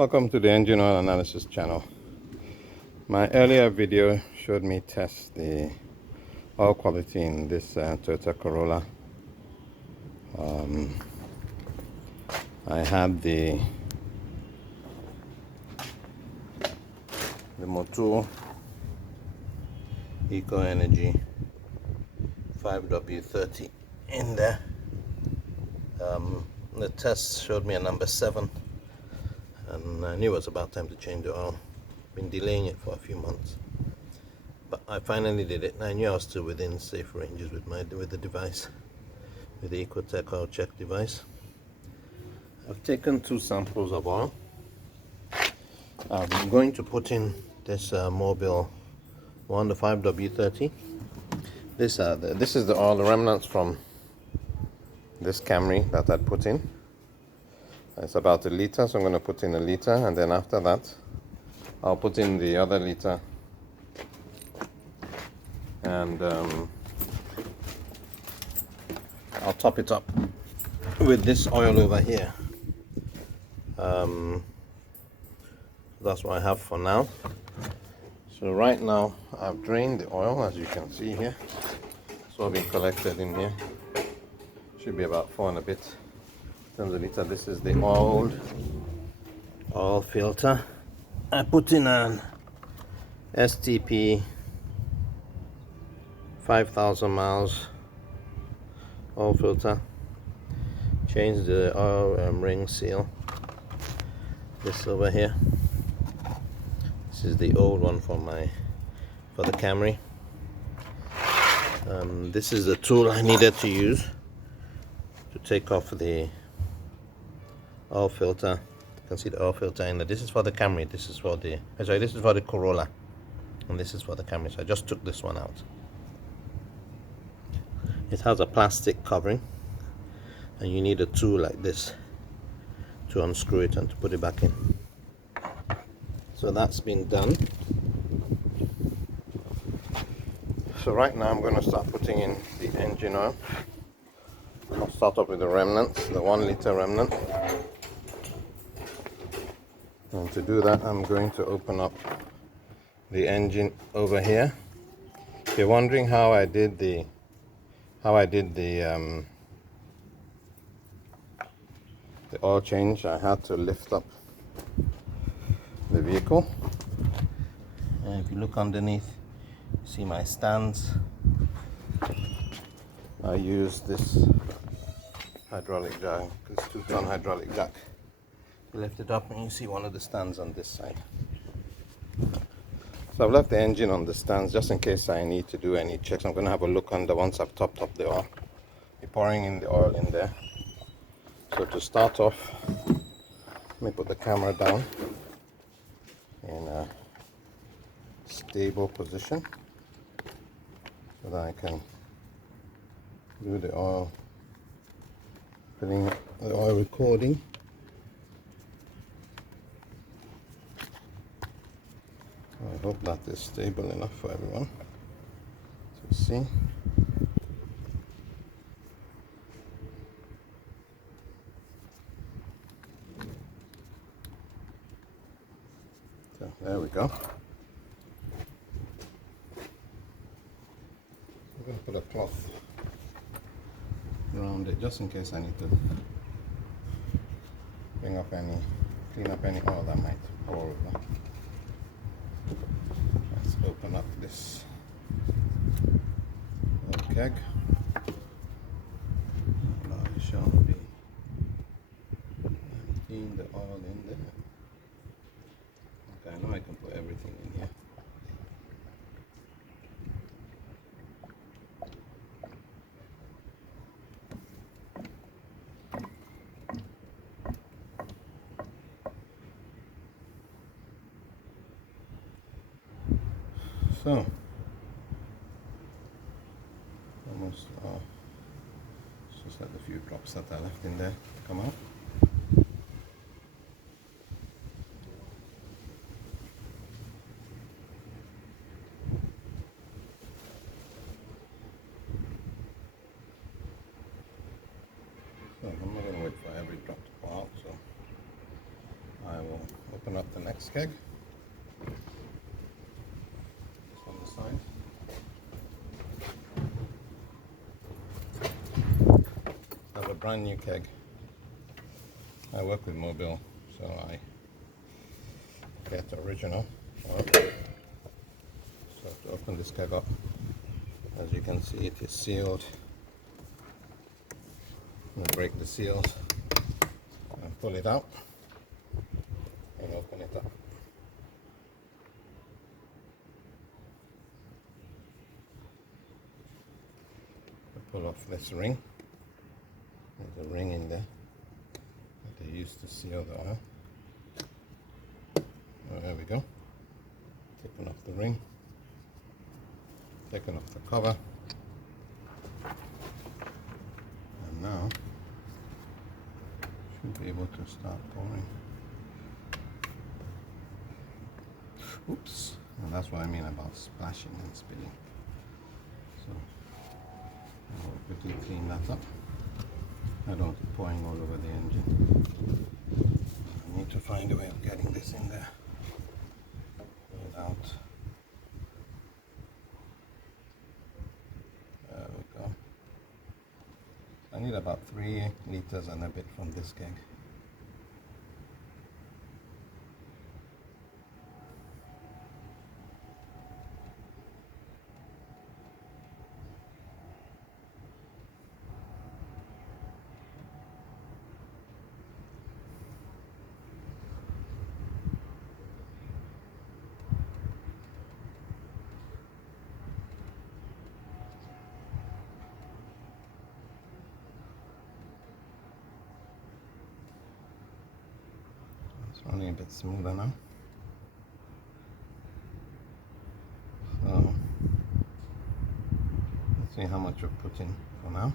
Welcome to the engine oil analysis channel. My earlier video showed me test the oil quality in this Toyota Corolla. I had the Motul Mobil1 5W30 in there. The test showed me a number 7, and I knew it was about time to change the oil. Been delaying it for a few months, but I finally did it. I knew I was still within safe ranges with the device, with the EchoTechOilcheck device. I've taken 2 samples of oil. I'm going to put in this Mobil1 5W30. This is the oil, the remnants from this Camry that I'd put in. It's about 1 liter, so I'm going to put in 1 liter, and then after that I'll put in the other liter, and I'll top it up with this oil over here. That's what I have for now. So right now I've drained the oil, as you can see here. It's all been collected in here. Should be about 4 and a bit in terms of liter. This is the old oil filter. I put in an STP 5,000 miles oil filter. Change the oil ring seal. This over here. This is the old one for the Camry. This is the tool I needed to use to take off the oil filter. You can see the oil filter in there. This is for the Camry. This is for the this is for the Corolla, and this is for the Camry. So I just took this one out. It has a plastic covering, and you need a tool like this to unscrew it and to put it back in. So that's been done. So right now I'm going to start putting in the engine oil. I'll start off with the remnants, the 1 liter remnant. And to do that, I'm going to open up the engine over here. If you're wondering how I did the oil change, I had to lift up the vehicle. And if you look underneath, you see my stands. I use this hydraulic jack, this 2-ton hydraulic jack. Lift it up and you see one of the stands on this side. So I've left the engine on the stands just in case I need to do any checks. I'm going to have a look under once I've topped up the oil. Be pouring in the oil in there. So to start off, let me put the camera down in a stable position so that I can do the oil filling, the oil recording. I hope that is stable enough for everyone to see. So there we go. I'm going to put a cloth around it just in case I need to clean up any oil that might pour over. Let's open up this keg. I shall be emptying the oil in there. Okay, now I can put everything in here. So, almost, just let the few drops that I left in there come out. So I'm not going to wait for every drop to pour out, so I I will open up the next keg. Just on the side. I have a brand new keg. I work with Mobil, so I get original. So to open this keg up, as you can see, it is sealed. I'm going to break the seals and pull it out and open it up. Pull off this ring. There's a ring in there that they used to seal the oil. Oh, there we go. Taking off the ring, taking off the cover, and now should be able to start pouring. Oops, and that's what I mean about splashing and spilling. So I'll quickly clean that up. I don't want it pouring all over the engine. I need to find a way of getting this in there without. There we go. I need about 3 liters and a bit from this keg. It's running a bit smoother now. So let's see how much we've put in for now.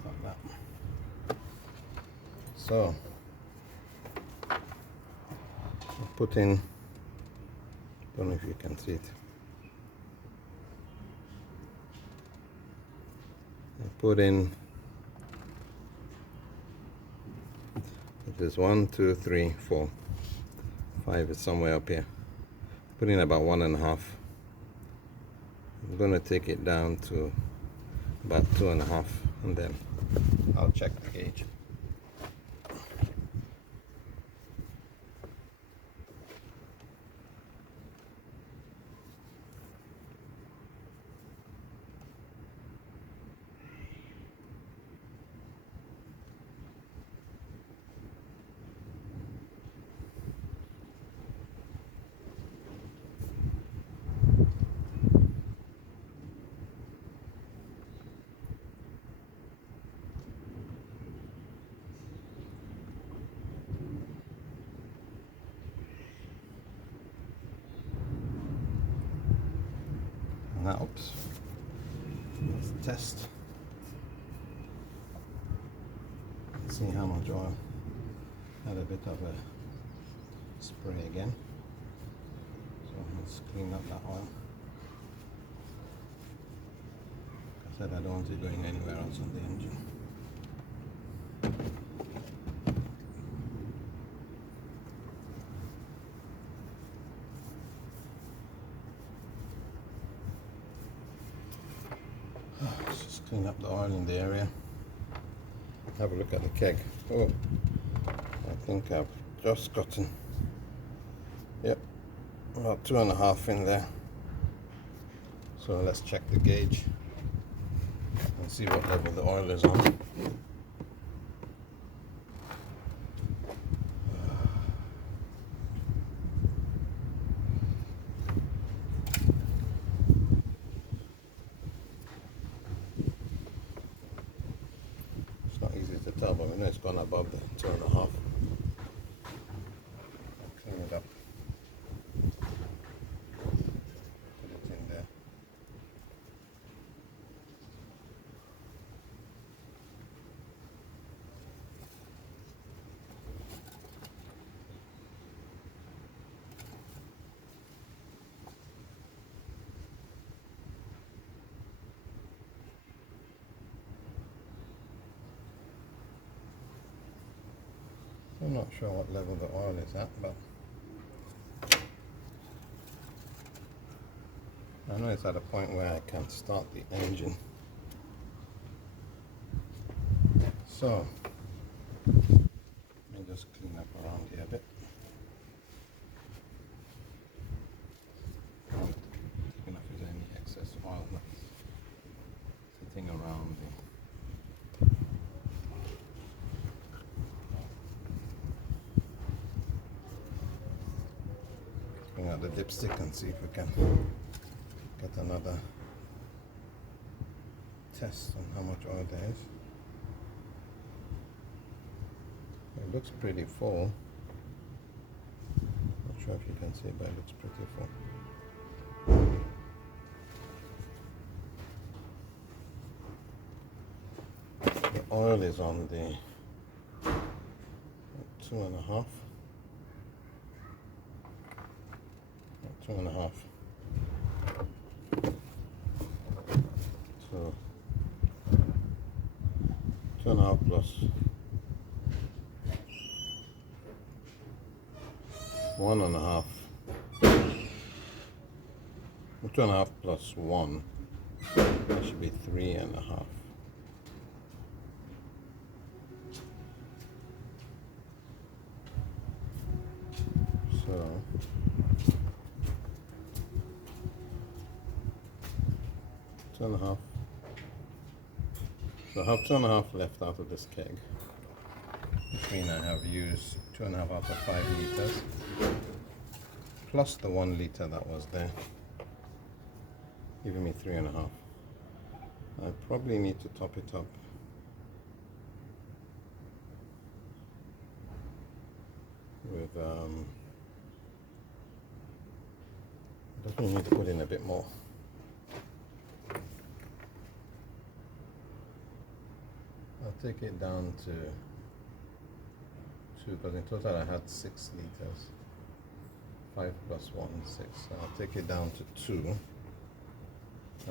Stop that. So we've put in, don't know if you can see it. I put in, it is 1, 2, 3, 4, 5 is somewhere up here. Put in about 1.5. I'm going to take it down to about 2.5, and then I'll check the gauge. Now, oops, let's test. Let's see how much oil. Had a bit of a spray again. So let's clean up that oil. Like I said, I don't want it going anywhere else on the engine. Let's just clean up the oil in the area. Have a look at the keg. Oh, I think I've just gotten, yep, about 2.5 in there. So let's check the gauge and see what level the oil is on. It's not easy to tell, but we know it's gone above the 2.5. Clean it up. Put it in there. I'm not sure what level the oil is at, but I know it's at a point where I can start the engine. So let me just clean up around here a bit. Checking if there's any excess oil that's sitting around the bring out the dipstick and see if we can get another test on how much oil there is. It looks pretty full. Not sure if you can see, but it looks pretty full. The oil is on the 2.5. 2.5. So 2.5 plus 1.5. 2.5 plus 1. That should be 3.5. So 2.5. So I have 2.5 left out of this keg, which means I have used 2.5 out of 5 liters, plus the 1 liter that was there, giving me 3.5. I probably need to top it up with definitely need to put in a bit more. I'll take it down to 2, because in total I had 6 liters. 5 plus 1, 6. So I'll take it down to 2,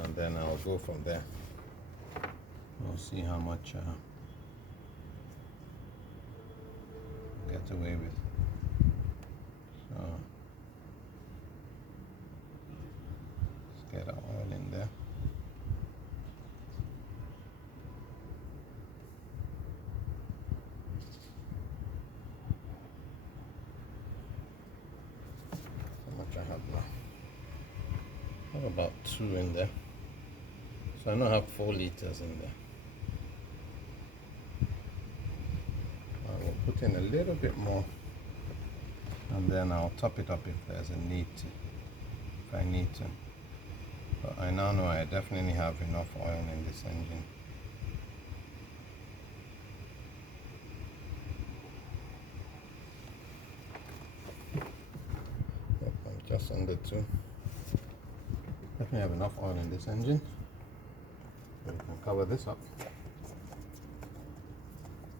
and then I'll go from there. We'll see how much I get away with. So let's get our oil in there. I have about 2 in there, so I now have 4 liters in there. I will put in a little bit more, and then I'll top it up if there's a need to, if I need to. But I now know I definitely have enough oil in this engine. Just under 2. Definitely have enough oil in this engine. So we can cover this up.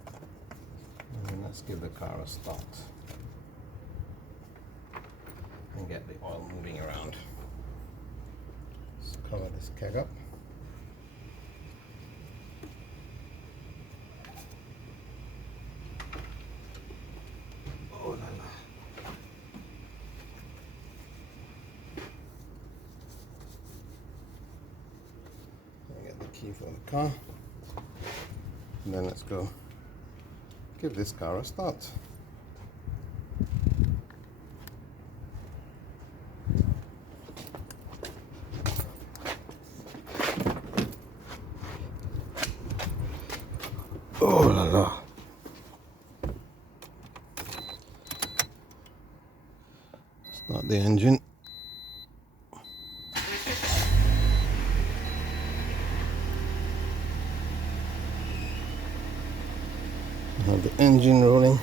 And then let's give the car a start and get the oil moving around. Let's cover this keg up. Oh la la. Key for the car, and then let's go give this car a start. Oh la la. Start the engine. Have the engine rolling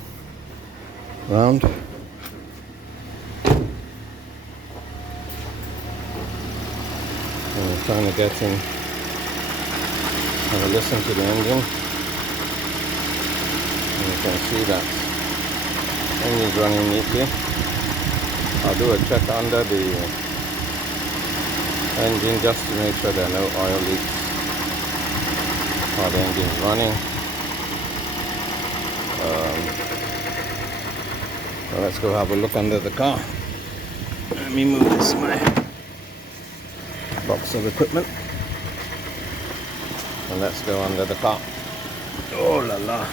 around. And we're trying to get in, have a listen to the engine, and you can see that the engine's running neatly. I'll do a check under the engine just to make sure there are no oil leaks while the engine is running. Let's go have a look under the car. Let me move this my box of equipment. And let's go under the car. Oh la la.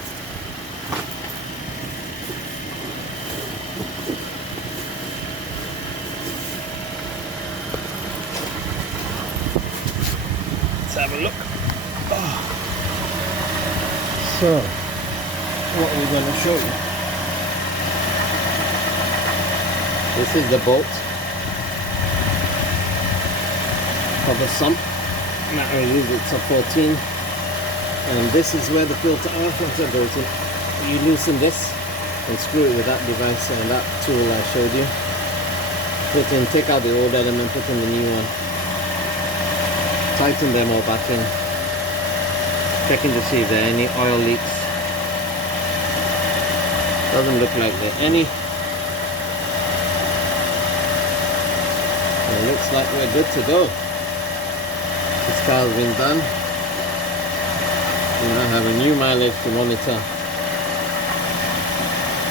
Let's have a look. Oh. So, what are we going to show you? This is the bolt of the sump. That I use, it's a 14, and this is where the filter air filter goes in. You loosen this and screw it with that device and that tool I showed you. Put in, take out the old element, put in the new one. Tighten them all back in. Checking to see if there are any oil leaks. Doesn't look like there are any. It looks like we're good to go. This car has been done. We now have a new mileage to monitor,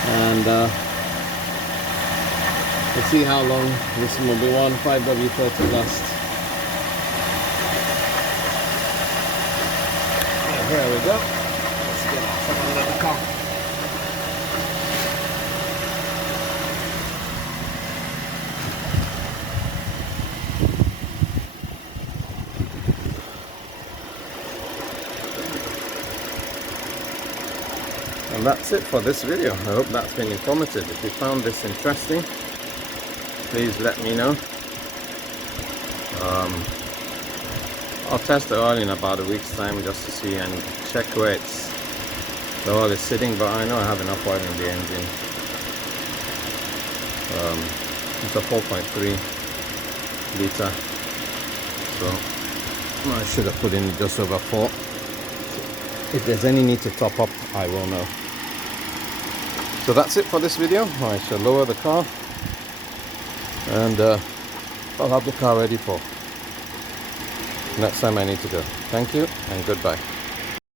and we'll see how long this Mobil1 5W30 lasts. There we go. Let's get out from under the car. And that's it for this video. I hope that's been informative. If you found this interesting, please let me know. I'll test the oil in about a week's time just to see and check where the oil is sitting, but I know I have enough oil in the engine. It's a 4.3 liter, so I should have put in just over 4. If there's any need to top up, I will know. So that's it for this video. I shall lower the car, and I'll have the car ready for next time I need to go. Thank you and goodbye.